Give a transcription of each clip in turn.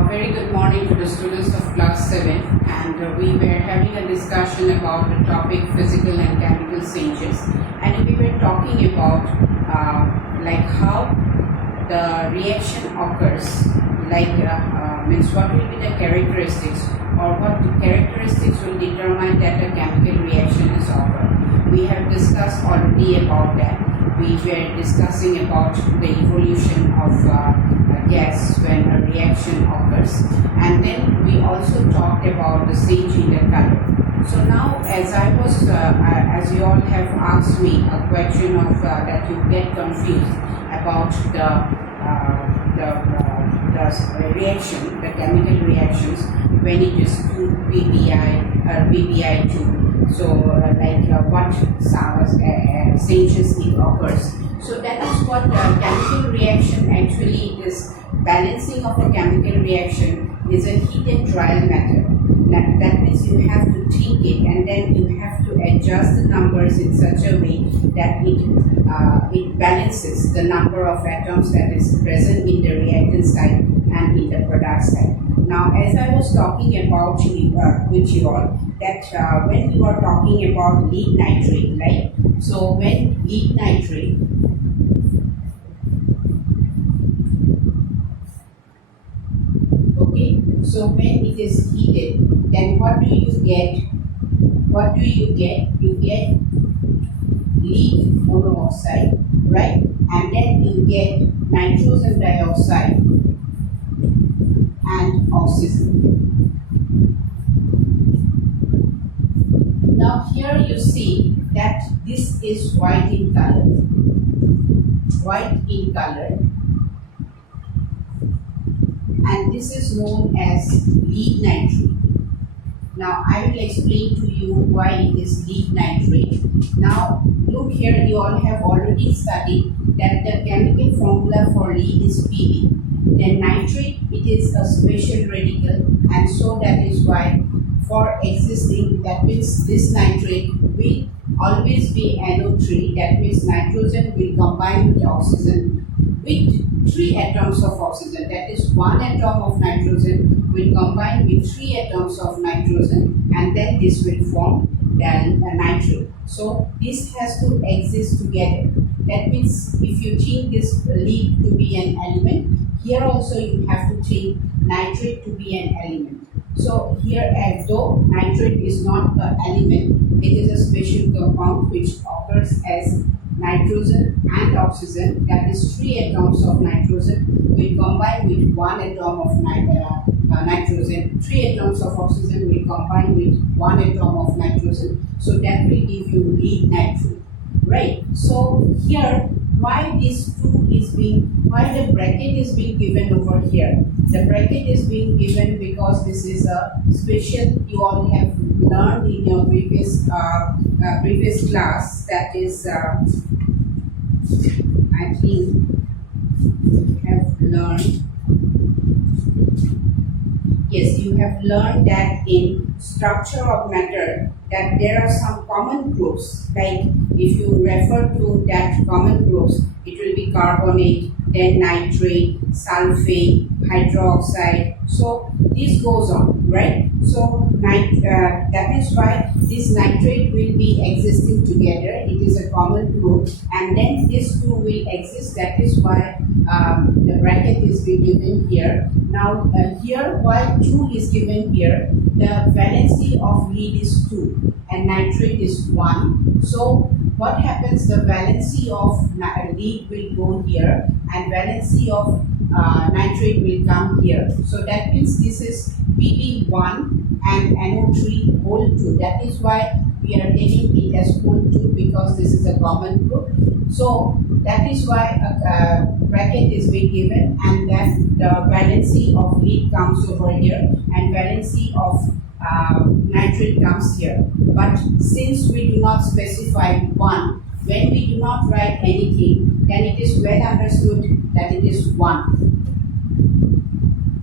Very good morning to the students of class 7, and we were having a discussion about the topic physical and chemical changes, and we were talking about like how the reaction occurs, means what will be the characteristics or what characteristics will determine that a chemical reaction is occurred. We have discussed already about that. We were discussing about the evolution of gas when a reaction occurs, and then we also talked about the change in the color. So now, as you all have asked me a question of that you get confused about the reaction, the chemical reactions when it is 2 pBi or pBi2. So, what changes it occurs. So that is what chemical reaction actually is. Balancing of a chemical reaction is a heat and trial method. That means you have to think it and then you have to adjust the numbers in such a way that it balances the number of atoms that is present in the reactant side and in the product side. Now, as I was talking about with you all, that when you are talking about lead nitrate, right? So when lead nitrate so when it is heated, then what do you get? What do you get? You get lead monoxide, right? And then you get nitrogen dioxide and oxygen. Now here you see that this is white in color. White in color. And this is known as lead nitrate. Now I will explain to you why it is lead nitrate. Now look here, you all have already studied that the chemical formula for lead is Pb. Then nitrate, it is a special radical, and so that is why for existing, that means this nitrate will always be NO3, that means nitrogen will combine with oxygen with 3 atoms of oxygen, that is 1 atom of nitrogen will combine with 3 atoms of nitrogen, and then this will form then a nitrate. So this has to exist together. That means if you think this lead to be an element, here also you have to think nitrate to be an element. So here, as though nitrate is not an element, it is a special compound which occurs as nitrogen and oxygen, that is 3 atoms of nitrogen will combine with 1 atom of nitrogen, 3 atoms of oxygen will combine with 1 atom of nitrogen, so that will give you lead nitrate, right? So here, why this 2 is being, why the bracket is being given over here? The bracket is being given because this is a special, you all have learned in your previous class, that is I think you have learned, yes, you have learned that in structure of matter that there are some common groups, like if you refer to that common groups, it will be carbonate, then nitrate, sulfate, hydroxide, so this goes on, right? So that is why this nitrate will be existing together, it is a common group, and then this 2 will exist, that is why the bracket is being given here. Now here, why 2 is given here, the valency of lead is 2 and nitrate is 1. So what happens, the valency of lead will go here and valency of nitrate will come here. So that means this is Pb1 and NO3 whole 2. That is why we are taking it as whole 2, because this is a common group. So that is why a bracket is being given, and then the valency of lead comes over here and valency of nitrate comes here. But since we do not specify 1, when we do not write anything, then it is well understood that it is 1.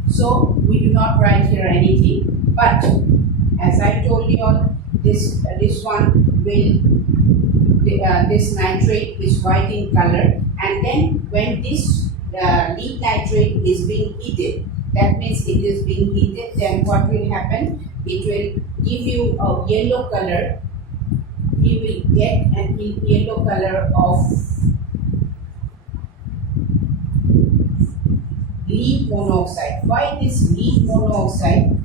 So we do not write here anything, but as I told you all, this one will, this nitrate is white in color, and then when this lead nitrate is being heated, that means it is being heated, then what will happen? It will give you a yellow color. You will get an yellow color of lead monoxide. Why this lead monoxide?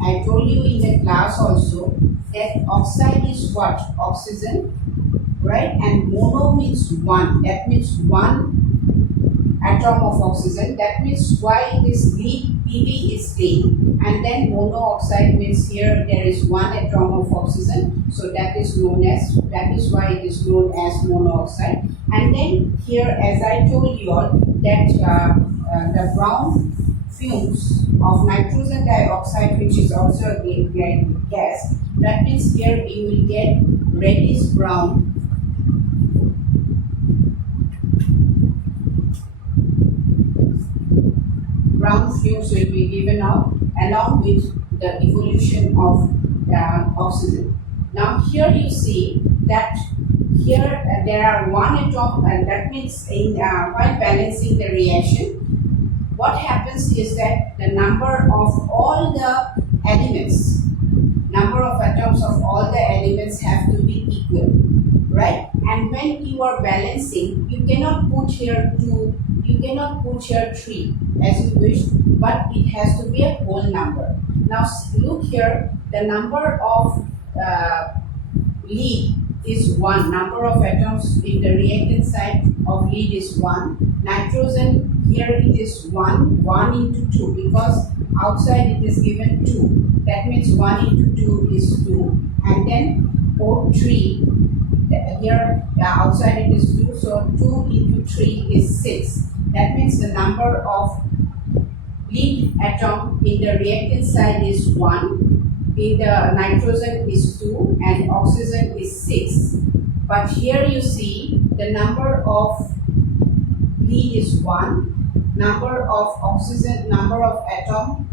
I told you in the class also that oxide is what? Oxygen, right? And mono means one. That means one atom of oxygen. That means why this lead Pb is lead, and then monooxide means here there is one atom of oxygen, so that is why it is known as monooxide. And then here, as I told you all, that the brown fumes of nitrogen dioxide, which is also a gas, that means here you will get reddish brown fumes will be given out along with the evolution of oxygen. Now here you see that here there are one atom, and that means while balancing the reaction, what happens is that the number of all the elements, number of atoms of all the elements have to be equal, right? And when you are balancing, you cannot put here 2, you cannot put here 3 as you wish, but it has to be a whole number. Now look here, the number of lead is 1, number of atoms in the reactant side of lead is 1, nitrogen here it is 1 into 2, because outside it is given 2, that means 1 into 2 is 2, and then O3 here outside it is 2, so 2 into 3 is 6. That means the number of lead atom in the reactant side is 1, in the nitrogen is 2, and oxygen is 6. But here you see the number of lead is 1, number of oxygen, number of atom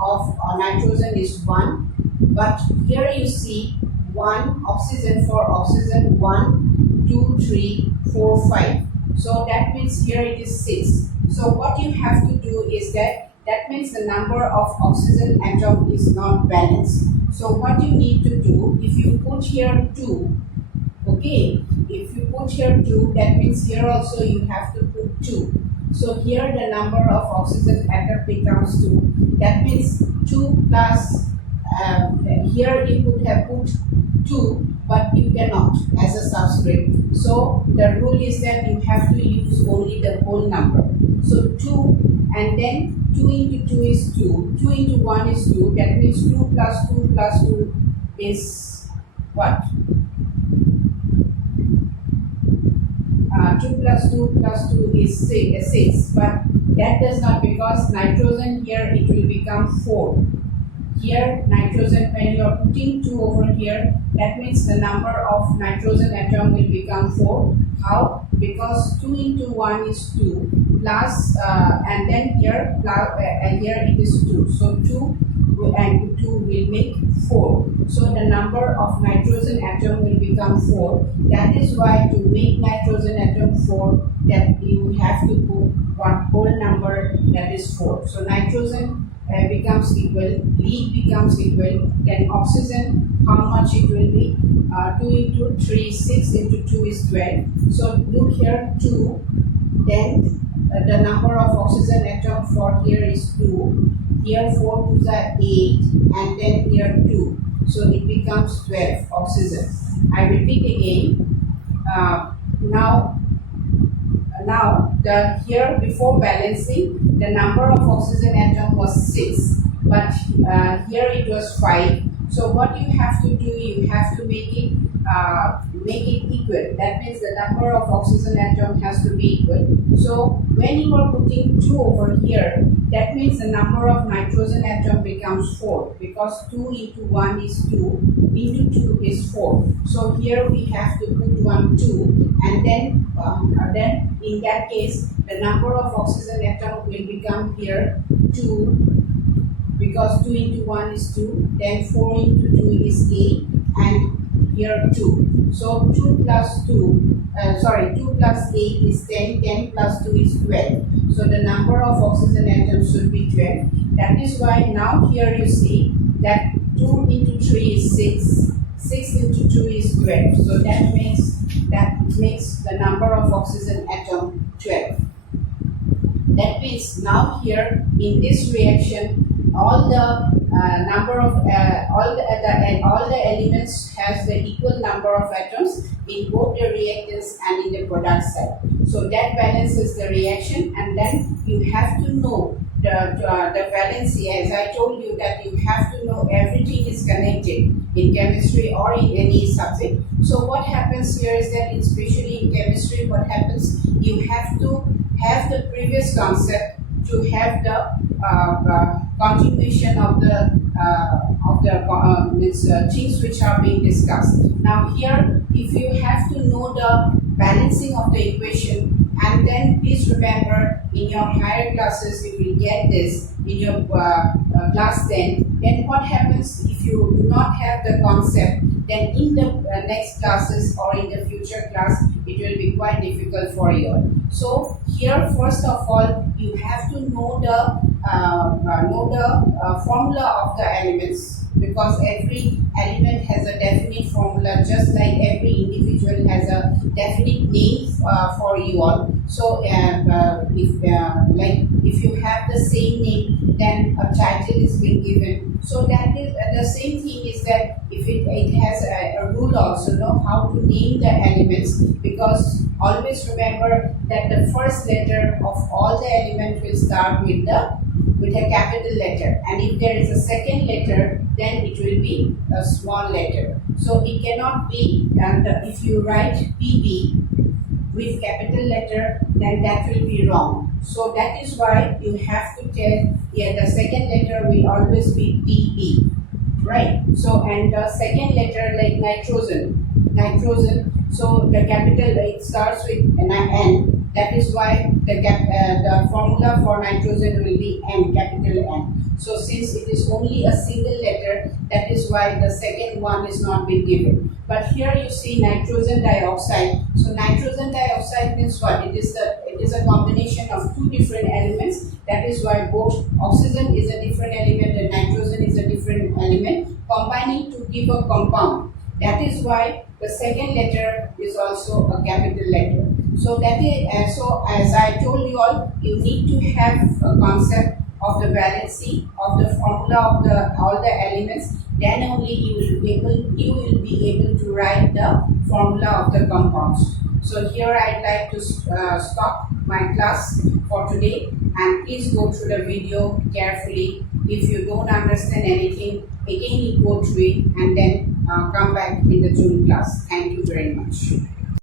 of nitrogen is 1, but here you see 1 oxygen for oxygen 1, 2, 3, 4, 5. So that means here it is 6. So what you have to do is that means the number of oxygen atom is not balanced. So what you need to do, if you put here 2, okay, if you put here 2, that means here also you have to put 2. So here the number of oxygen atom becomes 2. That means 2 plus, here you could have put 2, but you cannot as a subscript. So the rule is that you have to use only the whole number. So 2, and then 2 into 2 is 2, 2 into 1 is 2, that means 2 plus 2 plus 2 is what? 2 plus 2 plus 2 is 6, but that does not, because nitrogen here it will become 4. Here nitrogen, when you are putting 2 over here, that means the number of nitrogen atom will become 4. How? Because 2 into 1 is 2 plus, and then here here it is 2. So 2 and 2 will make 4. So the number of nitrogen atom will become 4. That is why to make nitrogen atom 4, that you have to put one whole number, that is 4. So nitrogen becomes equal, lead becomes equal, then oxygen, how much it will be? 2 into 3, 6 into 2 is 12. So look here 2, then the number of oxygen atom for here is 2, here 4 2s are 8, and then here 2. So it becomes 12 oxygen. I repeat again. Now the here before balancing, the number of oxygen atom was 6, but here it was 5. So what you have to do, you have to make it equal. That means the number of oxygen atom has to be equal. So when you are putting 2 over here, that means the number of nitrogen atom becomes 4, because 2 into 1 is 2, into 2 is 4. So here we have to put 1 2, and then in that case the number of oxygen atom will become here 2, because 2 into 1 is 2, then 4 into 2 is 8, and here 2. So 2 plus 2, 2 plus 8 is 10, 10 plus 2 is 12. So the number of oxygen atoms should be 12. That is why now here you see that 2 into 3 is 6, 6 into 2 is 12. So that makes the number of oxygen atom 12. That means now here in this reaction, all the all the elements has the equal number of atoms in both the reactants and in the product side. So that balances the reaction, and then you have to know the valency. As I told you that you have to know everything is connected in chemistry or in any subject. So what happens here is that especially in chemistry, what happens, you have to have the previous concept to have the continuation of the things which are being discussed. Now here, if you have to know the balancing of the equation, and then please remember in your higher classes you will get this in your class 10. Then what happens if you do not have the concept, then in the next classes or in the future class it will be quite difficult for you. So here first of all you have to know the formula of the elements, because every element has a definite formula, just like every individual has a definite name for you all. So if you have the same name, then a title is being given. So that is the same thing is that if it has a rule also, know how to name the elements, because always remember that the first letter of all the elements will start with a capital letter, and if there is a second letter, then it will be a small letter. So it cannot be, if you write PB with capital letter, then that will be wrong. So that is why you have to tell, the second letter will always be PB, right? So and the second letter, like nitrogen, so the capital, it starts with an N. That is why the formula for nitrogen will be N, capital N. So since it is only a single letter, that is why the second one is not been given. But here you see nitrogen dioxide. So nitrogen dioxide means what? It is a combination of two different elements. That is why both oxygen is a different element and nitrogen is a different element, combining to give a compound. That is why the second letter is also a capital letter. So that is so as I told you all, you need to have a concept of the valency of the formula of all the elements. Then only you will be able to write the formula of the compounds. So here I'd like to stop my class for today, and please go through the video carefully. If you don't understand anything, again you go through it and then come back in the June class. Thank you very much.